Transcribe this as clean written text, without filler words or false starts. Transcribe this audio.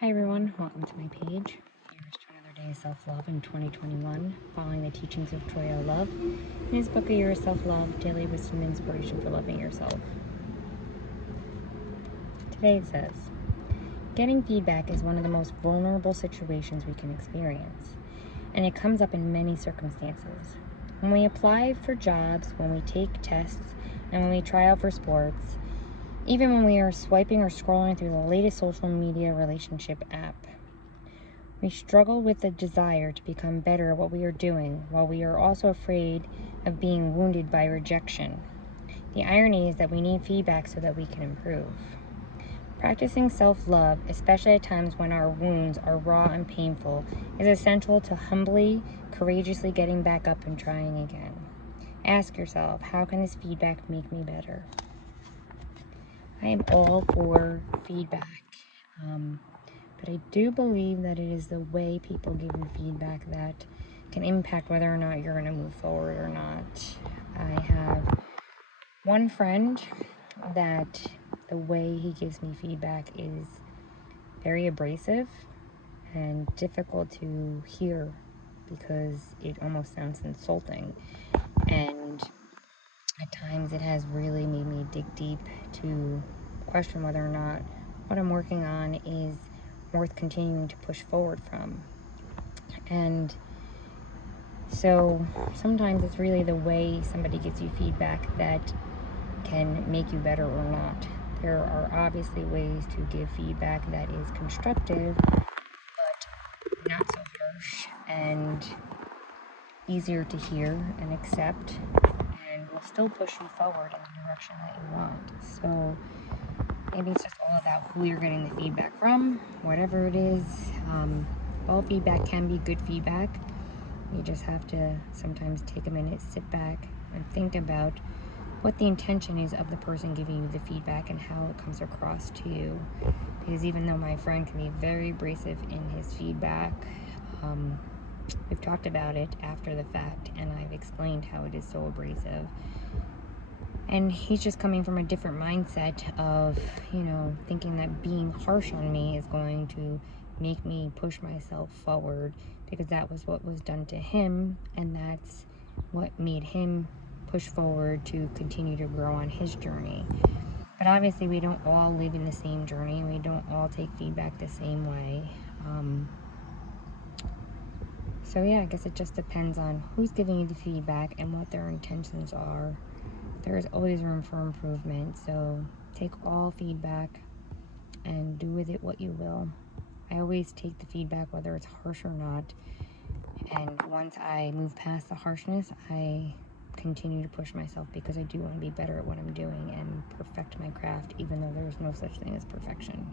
Hi everyone, welcome to my page. Here's to another day of self-love in 2021, following the teachings of Troy L. Love in his book, A Year of Self-Love, Daily Wisdom and Inspiration for Loving Yourself. Today it says, getting feedback is one of the most vulnerable situations we can experience, and it comes up in many circumstances. When we apply for jobs, when we take tests, and when we try out for sports, even when we are swiping or scrolling through the latest social media relationship app. We struggle with the desire to become better at what we are doing, while we are also afraid of being wounded by rejection. The irony is that we need feedback so that we can improve. Practicing self-love, especially at times when our wounds are raw and painful, is essential to humbly, courageously getting back up and trying again. Ask yourself, how can this feedback make me better? I am all for feedback, but I do believe that it is the way people give you feedback that can impact whether or not you're going to move forward or not. I have one friend that the way he gives me feedback is very abrasive and difficult to hear because it almost sounds insulting, and at times it has really made me dig deep to question whether or not what I'm working on is worth continuing to push forward from. And so sometimes it's really the way somebody gives you feedback that can make you better or not. There are obviously ways to give feedback that is constructive, but not so harsh and easier to hear and accept, and will still push you forward in the direction that you want. So maybe it's just all about who you're getting the feedback from, whatever it is. All feedback can be good feedback. You just have to sometimes take a minute, sit back, and think about what the intention is of the person giving you the feedback and how it comes across to you. Because even though my friend can be very abrasive in his feedback, we've talked about it after the fact, and I've explained how it is so abrasive. And he's just coming from a different mindset of, thinking that being harsh on me is going to make me push myself forward, because that was what was done to him, and that's what made him push forward to continue to grow on his journey. But obviously we don't all live in the same journey. We don't all take feedback the same way. So yeah, I guess it just depends on who's giving you the feedback and what their intentions are. There is always room for improvement, so take all feedback and do with it what you will. I always take the feedback whether it's harsh or not, and once I move past the harshness, I continue to push myself, because I do want to be better at what I'm doing and perfect my craft, even though there's no such thing as perfection.